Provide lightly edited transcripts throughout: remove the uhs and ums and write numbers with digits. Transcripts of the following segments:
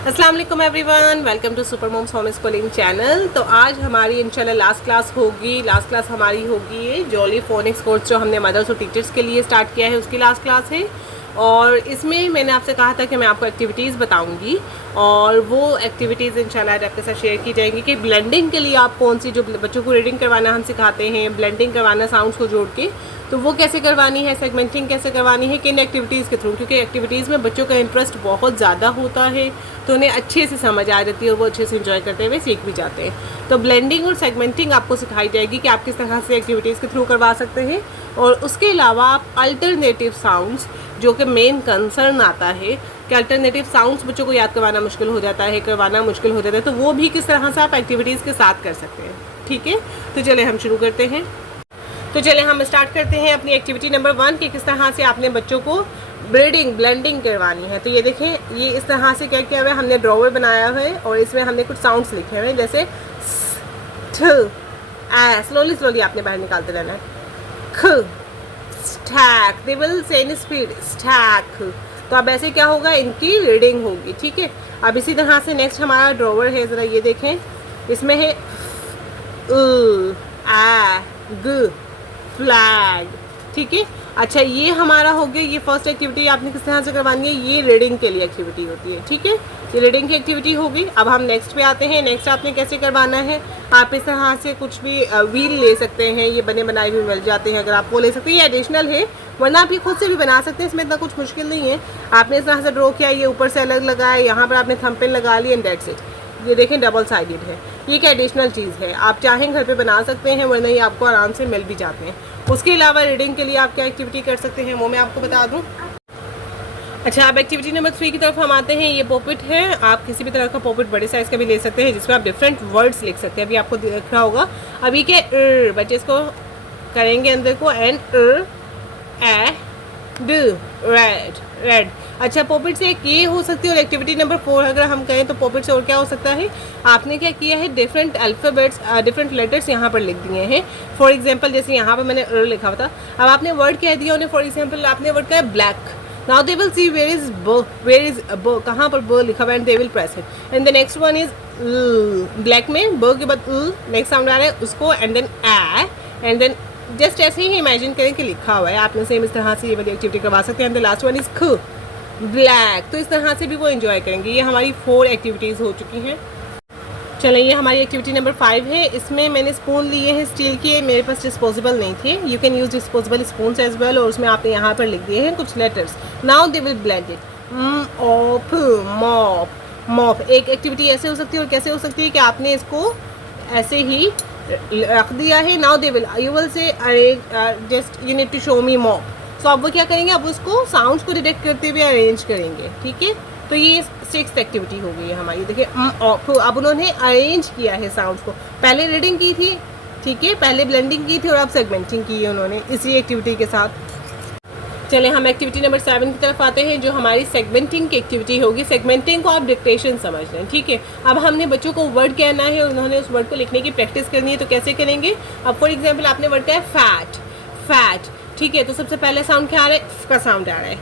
अस्सलाम वालेकुम everyone, welcome to super moms home schooling channel. तो आज हमारी इंशाल्लाह लास्ट क्लास हमारी होगी ये जॉली फोनिक्स कोर्स जो हमने मदर्स और टीचर्स के लिए स्टार्ट किया है, उसकी लास्ट क्लास है। और इसमें मैंने आपसे कहा था कि मैं आपको एक्टिविटीज़ बताऊंगी और वो एक्टिविटीज़ इंशाल्लाह आपके साथ शेयर की जाएंगी कि ब्लेंडिंग के लिए आप कौन सी, जो बच्चों को रीडिंग करवाना हम सिखाते हैं, ब्लेंडिंग करवाना साउंड्स को जोड़ के, तो वो कैसे करवानी है, सेगमेंटिंग कैसे करवानी है, किन एक्टिविटीज़ के थ्रू, क्योंकि एक्टिविटीज़ में बच्चों का इंटरेस्ट बहुत ज़्यादा होता है तो उन्हें अच्छे से समझ आ जाती है और वो अच्छे से इंजॉय करते हुए सीख भी जाते हैं। तो ब्लेंडिंग और सेगमेंटिंग आपको सिखाई जाएगी कि आप किस तरह से एक्टिविटीज़ के थ्रू करवा सकते हैं। और उसके अलावा आप अल्टरनेटिव साउंड्स, जो कि मेन कंसर्न आता है कि अल्टरनेटिव साउंड्स बच्चों को याद करवाना मुश्किल हो जाता है, करवाना मुश्किल हो जाता है, तो वो भी किस तरह से आप एक्टिविटीज़ के साथ कर सकते हैं। ठीक है, तो चले हम शुरू करते हैं। तो चले हम स्टार्ट करते हैं अपनी एक्टिविटी नंबर 1 कि किस तरह से आपने बच्चों को ब्लेंडिंग करवानी है। तो ये देखें, ये इस तरह से क्या किया हुआ है, हमने ड्रॉवर बनाया हुआ है और इसमें हमने कुछ साउंड्स लिखे हुए हैं, जैसे स्लोली आपने बाहर निकालते रहना है। ख, स्टैक, दे विल से इन स्पीड, स्टैक। तो अब ऐसे क्या होगा, इनकी रीडिंग होगी। ठीक है, अब इसी तरह से नेक्स्ट हमारा ड्रॉवर है, ज़रा ये देखें, इसमें है ग, फ्लैग। ठीक है, अच्छा ये हमारा हो गया, ये फर्स्ट एक्टिविटी आपने किस तरह से करवानी है, ये रीडिंग के लिए एक्टिविटी होती है। ठीक है, ये रीडिंग की एक्टिविटी होगी। अब हम नेक्स्ट पे आते हैं। नेक्स्ट आपने कैसे करवाना है, आप इस तरह से कुछ भी व्हील ले सकते हैं, ये बने बनाए हुए मिल जाते हैं, अगर आप वो ले सकते हैं, ये एडिशनल है, वरना आप ये खुद से भी बना सकते हैं, इसमें इतना कुछ मुश्किल नहीं है। आपने इस तरह से ड्रॉ किया, ये ऊपर से अलग लगाया, यहाँ पर आपने थंब पेन लगा लिया एंड दैट्स इट। ये देखें डबल साइडेड है, ये एक एडिशनल चीज़ है, आप चाहें घर पे बना सकते हैं, वरना ये आपको आराम से मिल भी जाते हैं। उसके अलावा रीडिंग के लिए आप क्या एक्टिविटी कर सकते हैं वो मैं आपको बता दूं। अच्छा, अब एक्टिविटी नंबर 3 की तरफ हम आते हैं। ये पॉपेट है, आप किसी भी तरह का पॉपेट बड़े साइज़ का भी ले सकते हैं, जिसमें आप डिफरेंट वर्ड्स लिख सकते हैं। अभी आपको दिख रहा होगा, अभी के बच्चे इसको करेंगे अंदर को, एंड रेड रेड। अच्छा, पॉपेट से एक ये हो सकती है। और एक्टिविटी नंबर 4 अगर हम कहें तो पॉपेट से और क्या हो सकता है, आपने क्या किया है, डिफरेंट अल्फ़ाबेट्स, डिफरेंट लेटर्स यहाँ पर लिख दिए हैं। फॉर एग्जांपल जैसे यहाँ पर मैंने लिखा हुआ था, अब आपने वर्ड कह दिया उन्हें, फॉर एग्जांपल आपने वर्ड कहा है black, now they will see where is ब, कहाँ पर ब लिखा हुआ है, and they will press it. And the next one is black में ब के बाद नेक्स्ट साउंड आ रहा है उसको, and then and then just ऐसे ही इमेजिन करें कि लिखा हुआ है, आपने सेम इस तरह से ये वाली एक्टिविटी करवा सकते हैं। And the last one is ख, ब्लैक। तो इस तरह से भी वो एंजॉय करेंगे। ये हमारी 4 एक्टिविटीज़ हो चुकी हैं। चलें, ये हमारी एक्टिविटी नंबर 5 है। इसमें मैंने स्पून लिए हैं स्टील के, मेरे पास डिस्पोजेबल नहीं थे। You can use disposable spoon as well. और उसमें आपने यहाँ पर लिख दिए हैं कुछ letters. Now they will blend it, mop mop. एक एक्टिविटी ऐसे हो सकती है और कैसे हो सकती है कि आपने इसको ऐसे ही रख दिया है। Now they will, you will say arrange, just you need to show me mop. तो अब वो क्या करेंगे, अब उसको साउंड्स को डिटेक्ट करते हुए अरेंज करेंगे। ठीक है, तो ये 6th एक्टिविटी हो गई है हमारी। देखिए, अब उन्होंने अरेंज किया है साउंड्स को, पहले रीडिंग की थी, ठीक है, पहले ब्लेंडिंग की थी और अब सेगमेंटिंग की है उन्होंने इसी एक्टिविटी के साथ। चले हम एक्टिविटी नंबर 7 की तरफ आते हैं, जो हमारी सेगमेंटिंग की एक्टिविटी होगी। सेगमेंटिंग को आप डिक्टेशन समझ लें। ठीक है, अब हमने बच्चों को वर्ड कहना है और उन्होंने उस वर्ड को लिखने की प्रैक्टिस करनी है, तो कैसे करेंगे। अब फॉर एग्जाम्पल आपने वर्ड कहा है फैट, फैट। ठीक है, तो सबसे पहले साउंड क्या आ रहा है, का साउंड आ रहा है।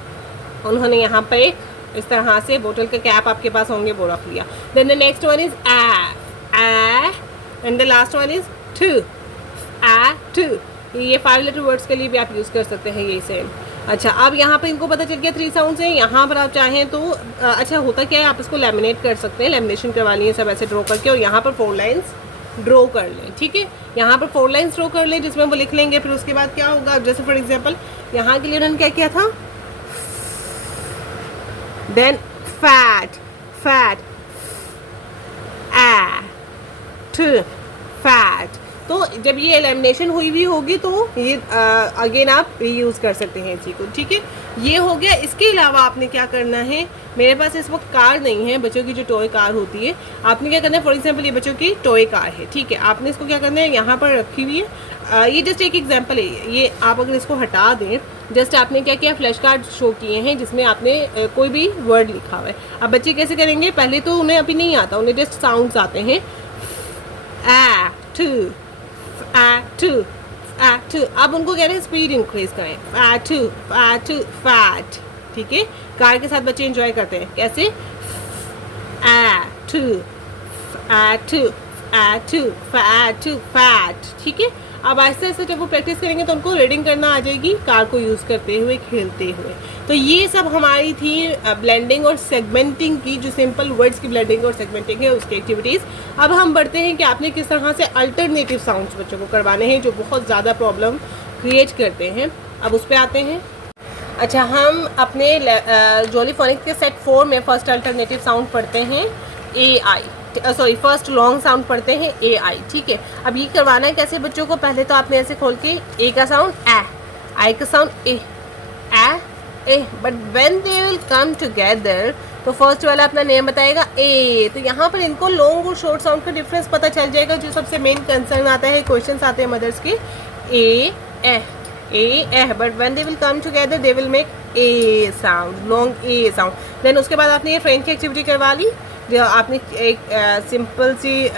उन्होंने यहाँ पर एक इस तरह से बोतल का कैप आपके पास होंगे वो रख लिया। Then the next one is and the last one is two. ये 5 लेटर वर्ड्स के लिए भी आप यूज़ कर सकते हैं, ये सेम। अच्छा, अब यहाँ पे इनको पता चल गया 3 साउंड्स हैं। यहाँ पर आप चाहें तो अच्छा होता क्या है, आप इसको लेमिनेट कर सकते हैं, लेमिनेशन करवा लिए सब ऐसे ड्रॉ करके, और यहाँ पर 4 लाइन्स ड्रॉ कर लें। ठीक है, यहाँ पर 4 लाइन्स ड्रॉ कर लें जिसमें वो लिख लेंगे। फिर उसके बाद क्या होगा, जैसे फॉर एग्जाम्पल यहाँ के लिए उन्होंने क्या किया था, देन फैट फैट फैट। तो जब ये एलिमिनेशन हुई भी होगी तो ये अगेन आप रीयूज़ कर सकते हैं इसी को। ठीक है, ये हो गया। इसके अलावा आपने क्या करना है, मेरे पास इस वक्त कार नहीं है, बच्चों की जो टॉय कार होती है, आपने क्या करना है, फॉर एग्जांपल ये बच्चों की टॉय कार है। ठीक है, आपने इसको क्या करना है, यहाँ पर रखी हुई है, ये जस्ट एक एग्जांपल है। ये आप अगर इसको हटा दें, जस्ट आपने क्या किया, फ्लैश कार्ड शो किए हैं जिसमें आपने कोई भी वर्ड लिखा हुआ है। अब बच्चे कैसे करेंगे, पहले तो उन्हें अभी नहीं आता, उन्हें जस्ट साउंड्स आते हैं, टू। अब उनको कह रहे हैं स्पीड इंक्रीज करें, टू। 5 ठीक है, कार के साथ बच्चे एंजॉय करते हैं कैसे, फैट। ठीक है, अब आहिस्ता आहिस्ता जब वो प्रैक्टिस करेंगे तो उनको रीडिंग करना आ जाएगी कार को यूज़ करते हुए, खेलते हुए। तो ये सब हमारी थी ब्लेंडिंग और सेगमेंटिंग की, जो सिंपल वर्ड्स की ब्लेंडिंग और सेगमेंटिंग है उसकी एक्टिविटीज़। अब हम बढ़ते हैं कि आपने किस तरह से अल्टरनेटिव साउंड्स बच्चों को करवाने हैं जो बहुत ज़्यादा प्रॉब्लम क्रिएट करते हैं। अब उस पर आते हैं। अच्छा, हम अपने जोली फोनिक्स के सेट 4 में फर्स्ट अल्टरनेटिव साउंड पढ़ते हैं फर्स्ट लॉन्ग साउंड पढ़ते हैं AI। ठीक है, अब ये करवाना है कैसे बच्चों को? पहले तो आपने ऐसे खोल के ए का साउंड आई का sound A, but when they will come together तो फर्स्ट वाला अपना नेम बताएगा ए। तो यहाँ पर इनको लॉन्ग और शॉर्ट साउंड का डिफरेंस पता चल जाएगा, जो सबसे मेन कंसर्न आता है, क्वेश्चंस आते हैं मदर्स के, but when they will come together they will make a sound, long A sound. Then उसके बाद आपने ये फ्रेंच की एक्टिविटी करवा ली, जो आपने एक सिंपल सी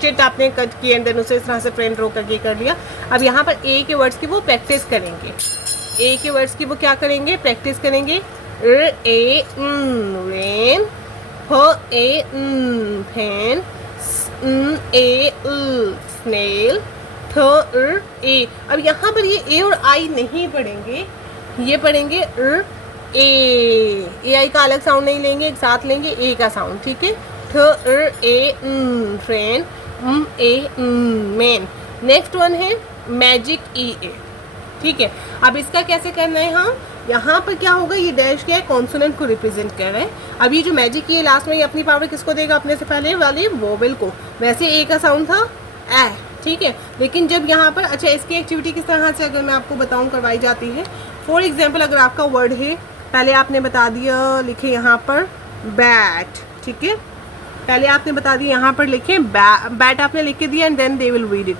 चिट आपने कट की एंड देन उसे इस तरह से फ्रेंड ड्रॉ करके कर लिया। अब यहाँ पर ए के वर्ड्स की वो प्रैक्टिस करेंगे, ए के वर्ड्स की वो क्या करेंगे? प्रैक्टिस करेंगे। रेन, फैन, स्नेल, ए। अब यहाँ पर ये ए और आई नहीं पढ़ेंगे, ये पढ़ेंगे ए आई का अलग साउंड नहीं लेंगे, एक साथ लेंगे ए का साउंड। ठीक है, फ्रेंड, मैन। नेक्स्ट वन है मैजिक ए। ठीक है, अब इसका कैसे करना है? हाँ, यहाँ पर क्या होगा, ये डैश क्या है? कॉन्सोनेंट को रिप्रेजेंट कर रहे हैं। अब ये जो मैजिक ए लास्ट में ये अपनी पावर किसको देगा? अपने से पहले वाले वोवेल को। वैसे ए का साउंड था ए, ठीक है, लेकिन जब यहाँ पर, अच्छा इसकी एक्टिविटी किस तरह से अगर मैं आपको बताऊँ करवाई जाती है। फॉर एग्जाम्पल, अगर आपका वर्ड है, पहले आपने बता दिया, लिखे यहाँ पर बैट। ठीक है, पहले आपने बता दिया यहाँ पर लिखे बैट आपने लिख के दिया and then they will read it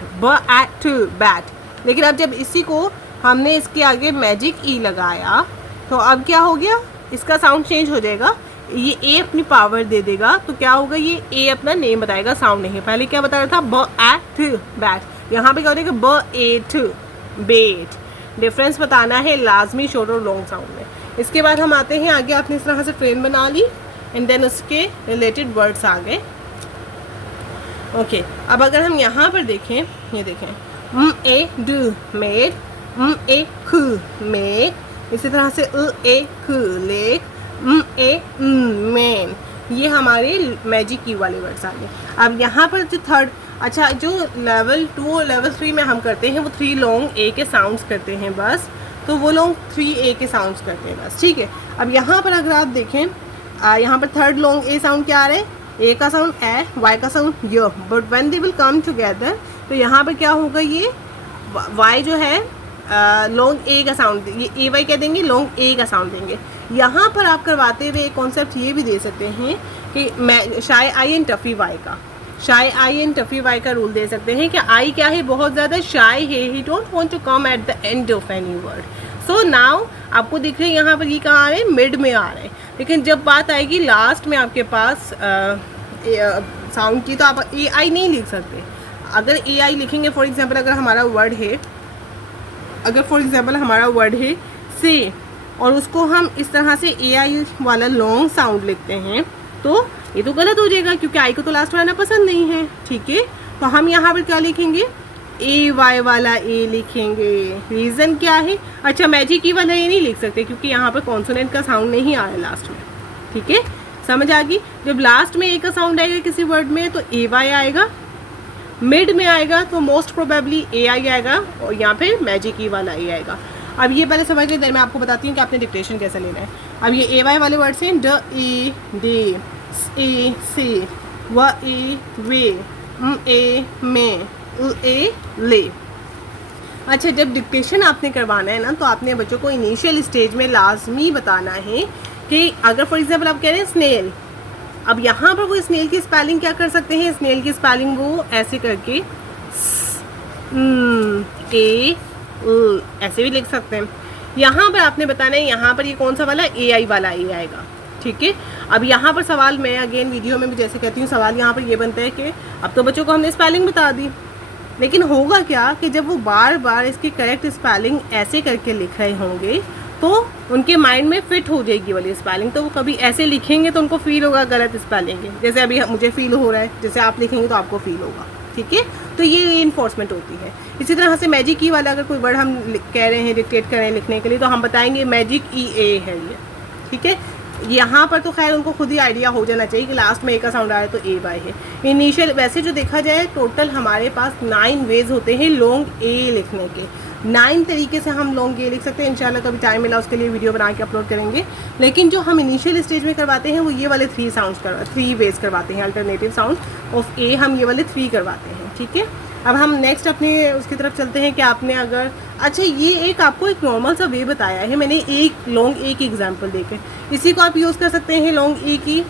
bat. लेकिन अब जब इसी को हमने इसके आगे मैजिक ई लगाया तो अब क्या हो गया? इसका साउंड चेंज हो जाएगा, ये ए अपनी पावर दे देगा। तो क्या होगा? ये ए अपना नेम बताएगा, साउंड नहीं। पहले क्या बता रहा था? बैट, यहाँ पे क्या हो जाएगा? बेट। डिफरेंस बताना है लाजमी शॉर्ट और लॉन्ग साउंड में। इसके बाद हम आते हैं आगे, आपने इस तरह से फ्रेम बना ली एंड देन उसके रिलेटेड वर्ड्स आ गए। ओके, अब अगर हम यहाँ पर देखें, ये देखें, ए डू मेड, ए खू मेक, इसी तरह से ए खू लेक, ए मैन। ये हमारे मैजिक की वाले वर्ड्स आ गए। अब यहाँ पर जो थर्ड, अच्छा जो लेवल 2 और लेवल 3 में हम करते हैं वो 3 लॉन्ग ए के साउंड्स करते हैं बस, तो वो लोग 3 ए के साउंड्स करते हैं बस। ठीक है, अब यहाँ पर अगर आप देखें, यहाँ पर थर्ड लॉन्ग ए साउंड क्या आ रहा है? ए का साउंड ए, वाई का साउंड य, but when they will come together तो यहाँ पर क्या होगा? ये वाई जो है लॉन्ग ए का साउंड, ये ए वाई कह देंगे, लॉन्ग ए का साउंड देंगे। यहाँ पर आप करवाते हुए एक कॉन्सेप्ट ये भी दे सकते हैं कि मैं शाय आई एंड टफी वाई का, शाय आई एंड टफी वाई का रूल दे सकते हैं कि आई क्या है? बहुत ज़्यादा शाय है, he don't want to come at the end of any word. So now आपको दिख रहे हैं यहाँ पर ये कहाँ आ रहे हैं? मिड में आ रहे हैं। लेकिन जब बात आएगी लास्ट में आपके पास साउंड की, तो आप ए आई नहीं लिख सकते। अगर ए आई लिखेंगे, फॉर एग्जाम्पल अगर हमारा वर्ड है, से, और उसको हम इस तरह से ए आई वाला लॉन्ग साउंड लिखते हैं तो ये तो गलत हो जाएगा, क्योंकि आई को तो लास्ट में आना पसंद नहीं है। ठीक है, तो हम यहाँ पर क्या लिखेंगे? ए वाई वाला ए लिखेंगे। रीज़न क्या है? अच्छा, मैजिक ई वाला ए नहीं लिख सकते क्योंकि यहाँ पर कॉन्सोनेंट का साउंड नहीं आ रहा है लास्ट में। ठीक है, समझ आ गई? जब लास्ट में ए का साउंड आएगा किसी वर्ड में तो ए वाई आएगा, मिड में आएगा तो मोस्ट प्रोबेबली ए आई आएगा, और यहाँ पे मैजिक ई वाला ए आएगा। अब ये पहले समझ लें, देन मैं आपको बताती हूँ कि आपने डिक्टेशन कैसे लेना है। अब ये ए वाई वाले वर्ड्स हैं, ड ए डे, ए से, व ए वे, ए में, ए ले। अच्छा, जब डिक्टेशन आपने करवाना है ना, तो आपने बच्चों को इनिशियल स्टेज में लाजमी बताना है कि अगर फॉर एग्जांपल आप कह रहे हैं स्नेल, अब यहाँ पर वो स्नेल की स्पेलिंग क्या कर सकते हैं? स्नेल की स्पेलिंग वो ऐसे करके ए ऐसे भी लिख सकते हैं। यहाँ पर आपने बताना है, यहाँ पर ये कौन सा वाला? ए आई वाला ए आएगा। ठीक है, अब यहाँ पर सवाल, मैं अगेन वीडियो में भी जैसे कहती हूँ, सवाल यहाँ पर ये बनता है कि अब तो बच्चों को हमने स्पेलिंग बता दी, लेकिन होगा क्या कि जब वो बार बार इसकी करेक्ट स्पेलिंग ऐसे करके लिख रहे होंगे तो उनके माइंड में फिट हो जाएगी वाली स्पेलिंग, तो वो कभी ऐसे लिखेंगे तो उनको फील होगा गलत स्पेलिंग है, जैसे अभी मुझे फील हो रहा है, जैसे आप लिखेंगे तो आपको फील होगा। ठीक है, तो ये रीइंफोर्समेंट होती है। इसी तरह से मैजिक ई वाला अगर कोई वर्ड हम कह रहे हैं डिक्टेट कर रहे हैं लिखने के लिए, तो हम बताएंगे मैजिक ई ए है ये। ठीक है, यहाँ पर तो खैर उनको खुद ही आइडिया हो जाना चाहिए कि लास्ट में ए का साउंड आया तो ए वाई है। इनिशियल वैसे जो देखा जाए टोटल हमारे पास 9 वेज होते हैं लॉन्ग ए लिखने के। 9 तरीके से हम लॉन्ग ए लिख सकते हैं। इंशाल्लाह कभी टाइम मिला उसके लिए वीडियो बना के अपलोड करेंगे। लेकिन जो हम इनिशियल स्टेज में करवाते हैं वो ये वाले 3 वेज करवाते हैं। अल्टरनेटिव साउंड ऑफ ए हम ये वाले 3 करवाते हैं। ठीक है, अब हम नेक्स्ट अपने उसकी तरफ चलते हैं कि आपने अगर अच्छा ये एक आपको एक नॉर्मल सा वे बताया है मैंने, एक लॉन्ग ए की एग्जांपल देकर। इसी को आप यूज़ कर सकते हैं लॉन्ग ई की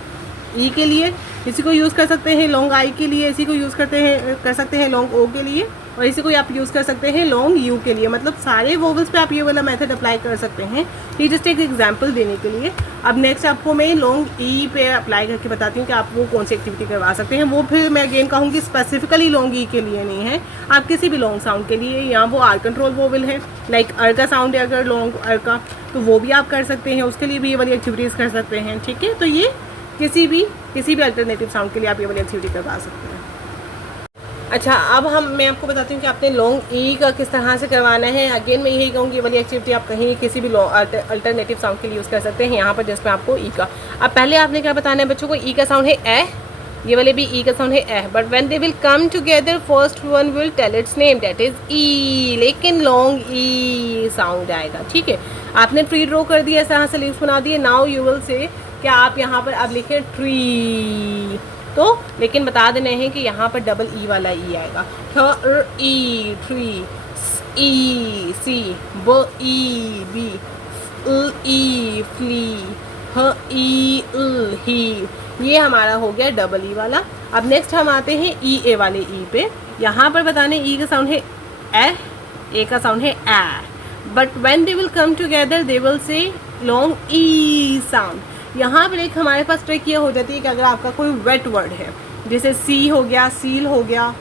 ई के लिए, इसी को यूज़ कर सकते हैं लॉन्ग आई के लिए, इसी को यूज़ कर सकते हैं लॉन्ग ओ के लिए, और इसी को आप यूज़ कर सकते हैं लॉन्ग यू के लिए। मतलब सारे वोवल्स पे आप ये वाला मेथड अप्लाई कर सकते हैं। ये जस्ट एक एग्जांपल देने के लिए। अब नेक्स्ट आपको मैं लॉन्ग ई पे अप्लाई करके बताती हूँ कि आप वो कौन सी एक्टिविटी करवा सकते हैं। वो फिर मैं अगेन कहूँगी स्पेसिफिकली लॉन्ग ई के लिए नहीं है, आप किसी भी लॉन्ग साउंड के लिए, या वो आर कंट्रोल वोवल है लाइक अर का साउंड है अगर लॉन्ग अर का, तो वो भी आप कर सकते हैं, उसके लिए भी ये वाली एक्टिविटीज़ कर सकते हैं। ठीक है, तो ये किसी भी अल्टरनेटिव साउंड के लिए आप ये वाली एक्टिविटी करवा सकते हैं। अच्छा, अब मैं आपको बताती हूँ कि आपने लॉन्ग ई का किस तरह से करवाना है। अगेन मैं यही कहूँगी ये वाली एक्टिविटी आप कहीं किसी भी अल्टरनेटिव साउंड के लिए यूज़ कर सकते हैं। यहाँ पर जस्ट मैं आपको ई का, अब पहले आपने क्या बताना है बच्चों को, ई का साउंड है ए, ये वाले भी ई का साउंड है A, but when they will come together first one will tell its name that is E, लेकिन लॉन्ग ई साउंड आएगा। ठीक है, आपने ट्री ड्रॉ कर दिया, इस तरह से लीव्स बना दिए। नाउ यू विल से कि आप यहाँ पर अब लिखें ट्री, तो लेकिन बता देने हैं कि यहाँ पर डबल ई वाला ई आएगा। ई ट्री, ई सी, ब ई बी, ई फ्ली, ह ई ही, ये हमारा हो गया डबल ई वाला। अब नेक्स्ट हम आते हैं ई ए वाले ई पे। यहाँ पर बताने ई का साउंड है ए का साउंड है A, but when they will come together they will say long E sound. यहाँ पर एक हमारे पास ट्रिक ये हो जाती है कि अगर आपका कोई वेट वर्ड है, जैसे सी हो गया, सील हो गया,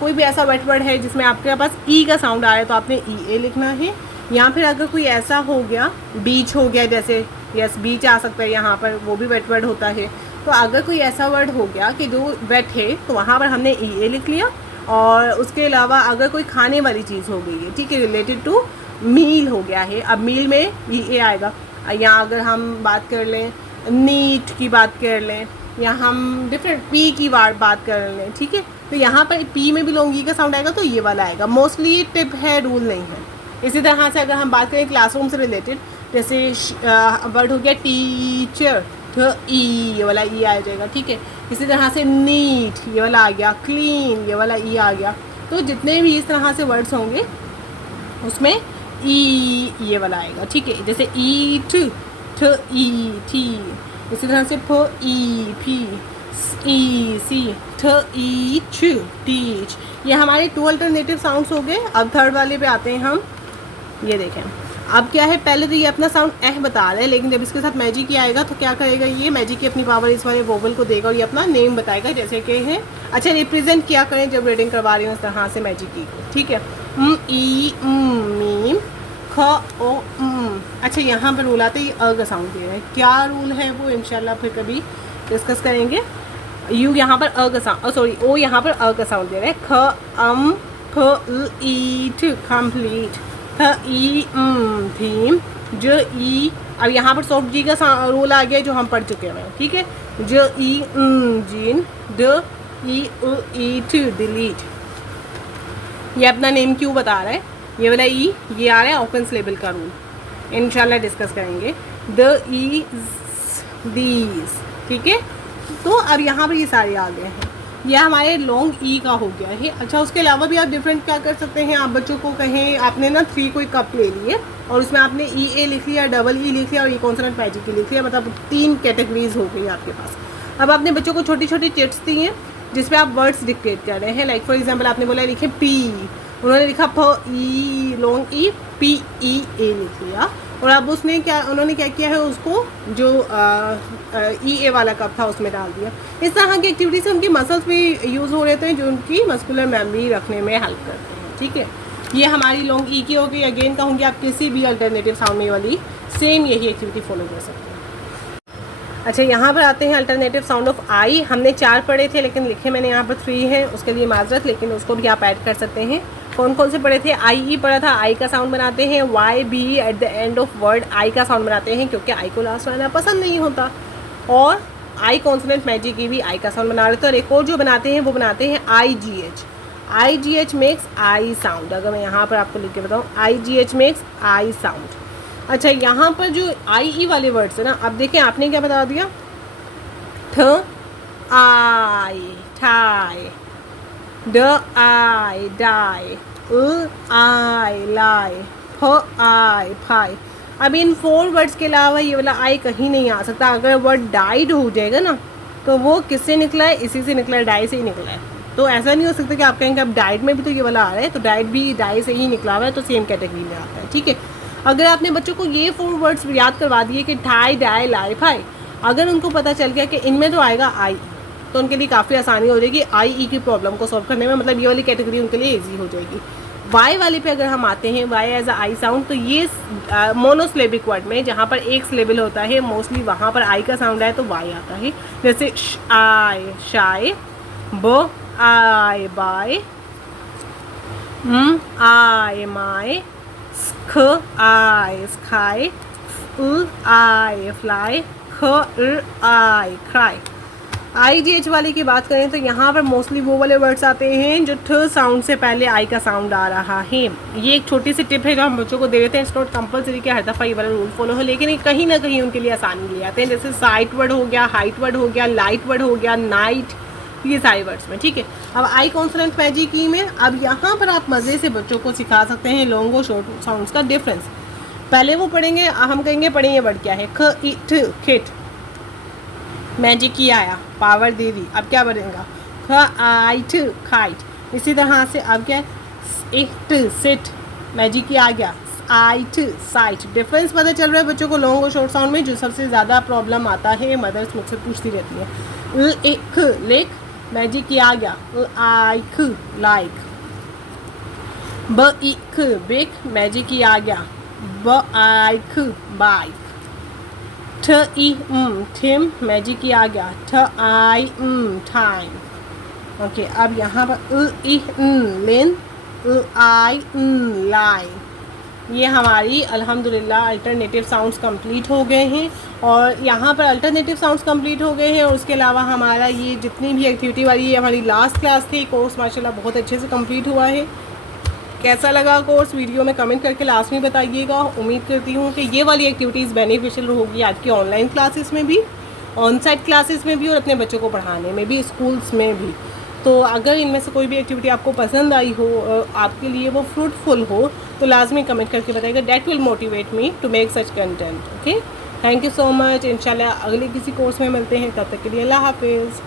कोई भी ऐसा वेट वर्ड है जिसमें आपके पास ई का साउंड आ रहा है तो आपने ई ए लिखना है। या फिर अगर कोई ऐसा हो गया, बीच हो गया, जैसे यस बीच आ सकता है यहाँ पर, वो भी वेट वर्ड होता है। तो अगर कोई ऐसा वर्ड हो गया कि जो वेट है तो वहाँ पर हमने ई ए लिख लिया। और उसके अलावा अगर कोई खाने वाली चीज़ हो गई है, ठीक है, रिलेटेड टू मील हो गया है, अब मील में ई ए आएगा। या अगर हम बात कर लें नीट की बात कर लें, या हम डिफरेंट पी की बात कर लें, ठीक है, तो यहाँ पर पी में भी लॉन्ग ई का साउंड आएगा तो ये वाला आएगा। मोस्टली ये टिप है, रूल नहीं है। इसी तरह से अगर हम बात करें क्लासरूम से रिलेटेड, जैसे वर्ड हो गया टीचर, तो ई ये वाला ई आ जाएगा। ठीक है, इसी तरह से नीट ये वाला आ गया, क्लीन ये वाला ई आ गया। तो जितने भी इस तरह से वर्ड्स होंगे उसमें ई ये वाला आएगा। ठीक है, जैसे ईट, ठ ई टी, इसी तरह से फ ई फी, ई सी, ठ ई च टीच। ये हमारे 2 अल्टरनेटिव साउंड्स हो गए। अब थर्ड वाले पे आते हैं हम। ये देखें, अब क्या है, पहले तो ये अपना साउंड एह बता रहा है, लेकिन जब इसके साथ मैजिक ही आएगा तो क्या करेगा, ये मैजिक की अपनी पावर इस वाले वोवल को देगा और ये अपना नेम बताएगा, जैसे कि है। अच्छा, रिप्रेजेंट क्या करें जब रीडिंग करवा रही हूँ इस तरह से मैजिक की को। ठीक है, ई मीम, ख ओ अच्छा, यहाँ पर रूल आते हैं, ये अ का साउंड दे रहा है। क्या रूल है वो इंशाल्लाह फिर कभी डिस्कस करेंगे। यू यहाँ पर अ का साउंड, सॉरी ओ यहाँ पर अ का साउंड दे रहा है। ख फ ईट कंप्लीट, थ ई थीम, ज ई, अब यहाँ पर सॉफ्ट जी का रूल आ गया जो हम पढ़ चुके हैं। ठीक है, ज ई जीन, ड ई ईट डिलीट। ये अपना नेम क्यों बता रहा है, ये वाला ई ये आ रहा है ऑफेंस लेवल का रूल, इंशाल्लाह डिस्कस करेंगे। द ई दीज, ठीक है। तो अब यहाँ पर ये सारे आ गए हैं, यह हमारे लॉन्ग ई का हो गया है। अच्छा, उसके अलावा भी आप डिफरेंट क्या कर सकते हैं, आप बच्चों को कहें आपने ना 3 कोई कप ले लिए और उसमें आपने ई ए लिख लिया, डबल ई लिख लिया और ये कॉन्सोनेंट मैजिक लिख लिया, मतलब 3 कैटेगरीज हो गई आपके पास। अब आपने बच्चों को छोटी छोटी चिट्स दी हैं जिसपे आप वर्ड्स डिक्टेट कर रहे हैं। लाइक फॉर एग्जाम्पल आपने बोला लिखे पी, उन्होंने लिखा फ ई लॉन्ग ई पी ई ए लिख लिया। और अब उन्होंने क्या किया है, उसको जो ई ए वाला कप था उसमें डाल दिया। इस तरह की एक्टिविटी से उनकी मसल्स भी यूज़ हो रहे थे जो उनकी मस्कुलर मेमोरी रखने में हेल्प करते हैं। ठीक है, ये हमारी लॉन्ग ई की हो गई। अगेन कहूँगी आप किसी भी अल्टरनेटिव साउंड में वाली सेम यही एक्टिविटी फॉलो कर सकते हैं। अच्छा, यहाँ पर आते हैं अल्टरनेटिव साउंड ऑफ आई। हमने 4 पढ़े थे लेकिन लिखे मैंने यहाँ पर 3 हैं, उसके लिए माजरत, लेकिन उसको भी आप ऐड कर सकते हैं। कौन कौन से पढ़े थे? आई ई पढ़ा था, आई का साउंड बनाते हैं। Y be at the end of word I का साउंड बनाते हैं क्योंकि आई को लास्ट में आना पसंद नहीं होता। और आई कॉन्सोनेंट मैजिक की भी आई का साउंड बना रहे थे। और एक और जो बनाते हैं वो बनाते हैं I G H. I G H makes I sound. अगर मैं यहाँ पर आपको लिख के बताऊँ, I G H makes I sound. अच्छा, यहाँ पर जो आई ई वाले वर्ड्स है ना, अब देखें आपने क्या बता दिया, ठ आई ठाई, ड आई डाई, आई लाई, फ आई फाई। अब इन 4 वर्ड्स के अलावा ये वाला आई कहीं नहीं आ सकता। अगर वर्ड डाइड हो जाएगा ना तो वो किससे निकला है? इसी से निकला है, डाई से ही निकला है। तो ऐसा नहीं हो सकता कि आप कहेंगे अब डाइट में भी तो ये वाला आ रहा है, तो डाइट भी डाई से ही निकला हुआ है, तो सेम कैटेगरी में आता है। ठीक है, अगर आपने बच्चों को ये 4 वर्ड्स याद करवा दिए कि ठाई डाई लाई फाई, अगर उनको पता चल गया कि इनमें तो आएगा आई, तो उनके लिए काफ़ी आसानी हो जाएगी आई ई की प्रॉब्लम को सॉल्व करने में। मतलब ये वाली कैटेगरी उनके लिए ईजी हो जाएगी। वाई वाले पे अगर हम आते हैं, Y as a I sound, तो ये मोनोसिलेबिक वर्ड में जहाँ पर एक सिलेबल होता है मोस्टली वहाँ पर आई का साउंड आए तो वाई आता है। जैसे आई शाई, ब आई बाय, आई माई, ख आई स्काई, आई फ्लाई, ख I cry. I G H वाले की बात करें तो यहाँ पर मोस्टली वो वाले वर्ड्स आते हैं जो ठ साउंड से पहले आई का साउंड आ रहा है। ये एक छोटी सी टिप है जो हम बच्चों को दे देते हैं। इट्स नॉट कंपल्सरी कि हर दफ़ा ये वाला रूल फॉलो हो, लेकिन ये कहीं ना कहीं उनके लिए आसानी ले आते हैं। जैसे साइट वर्ड हो गया, हाइट वर्ड हो गया, लाइट वर्ड हो गया, नाइट, ये सारे वर्ड्स में। ठीक है, अब आई कॉन्सोनेंट मैजिक की में अब यहाँ पर आप मज़े से बच्चों को सिखा सकते हैं लॉन्ग और शॉर्ट साउंड्स का डिफरेंस। पहले वो पढ़ेंगे, हम कहेंगे पढ़ें ये वर्ड क्या है, ख ई ठ खिट, मैजिक की आया, पावर दे दी। अब क्या बनेगा, ख आई ठ खाइट। इसी तरह से अब क्या है, इट सिट, मैजिक की आ गया, आई ठ साइट। डिफरेंस पता चल रहा है बच्चों को लॉन्ग और शॉर्ट साउंड में। जो सबसे ज़्यादा प्रॉब्लम आता है, मदर्स मुझसे पूछती रहती है, इख लिख, मैजिक की आ गया, आई ख लाइक, ब इख बिक, मैजिक की आ गया, ब आई ख बाइक, ठ ई थिम, मैजिक की आ गया, ठ आई टाइम। ओके, अब यहाँ पर ई लेन, आई लाइन। ये हमारी अल्हम्दुलिल्लाह अल्टरनेटिव साउंड्स कंप्लीट हो गए हैं। और यहाँ पर अल्टरनेटिव साउंड्स कंप्लीट हो गए हैं और उसके अलावा हमारा ये जितनी भी एक्टिविटी वाली ये हमारी लास्ट क्लास थी। कोर्स माशाल्लाह बहुत अच्छे से कंप्लीट हुआ है। कैसा लगा कोर्स, वीडियो में कमेंट करके लास्ट में बताइएगा। उम्मीद करती हूँ कि ये वाली एक्टिविटीज़ बेनिफिशियल होगी आपकी ऑनलाइन क्लासेस में भी, ऑन साइट क्लासेस में भी, और अपने बच्चों को पढ़ाने में भी, स्कूल्स में भी। तो अगर इनमें से कोई भी एक्टिविटी आपको पसंद आई हो, आपके लिए वो फ्रूटफुल हो, तो लाजमी कमेंट करके बताइएगा। That will motivate me to make such content. Okay, thank you so much. इंशाल्लाह अगले किसी कोर्स में मिलते हैं, तब तक के लिए अल्लाह हाफिज़।